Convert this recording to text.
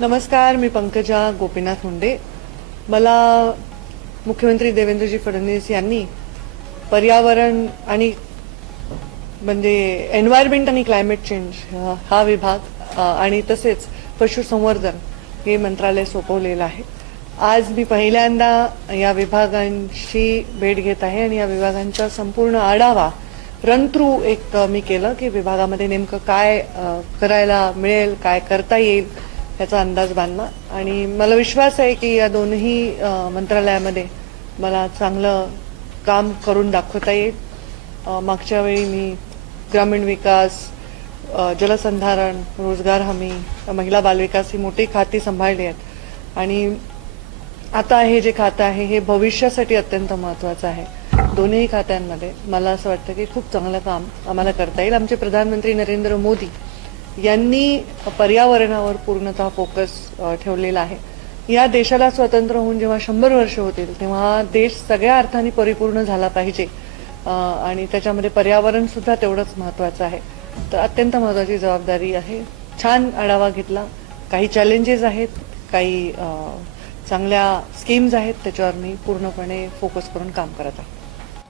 नमस्कार मी पंकजा गोपीनाथ मुंडे मला मुख्यमंत्री देवेंद्रजी फडणवीस यांनी पर्यावरण आणि म्हणजे एन्व्हायरमेंट आणि क्लायमेट चेंज हा विभाग आणि तसेच पशुसंवर्धन हे मंत्रालय सोपवलेलं आहे आज मी पहिल्यांदा या विभागांशी भेट घेत आहे आणि या विभागांचा संपूर्ण आढावा रन एक मी केलं की विभागामध्ये नेमकं काय करायला मिळेल काय करता येईल याचा अंदाज बांधला आणि मला विश्वास आहे की या दोन्ही मंत्रालयामध्ये मला चांगलं काम करून दाखवता येईल मागच्या वेळी मी ग्रामीण विकास जलसंधारण रोजगार हमी महिला बालविकास ही मोठी खाती सांभाळली आहेत आणि आता हे जे खातं आहे हे भविष्यासाठी अत्यंत महत्वाचं आहे दोन्ही खात्यांमध्ये मला असं वाटतं की खूप चांगलं काम आम्हाला करता येईल आमचे प्रधानमंत्री नरेंद्र मोदी यांनी पर्यावरणावर पूर्णतः फोकस ठेवलेला आहे या देशाला स्वतंत्र होऊन जेव्हा शंभर वर्ष होतील तेव्हा देश सगळ्या अर्थाने परिपूर्ण झाला पाहिजे आणि त्याच्यामध्ये पर्यावरण सुद्धा तेवढंच महत्वाचं आहे तर अत्यंत महत्वाची जबाबदारी आहे छान आढावा घेतला काही चॅलेंजेस आहेत काही चांगल्या स्कीम्स आहेत त्याच्यावर मी पूर्णपणे फोकस करून काम करत आहे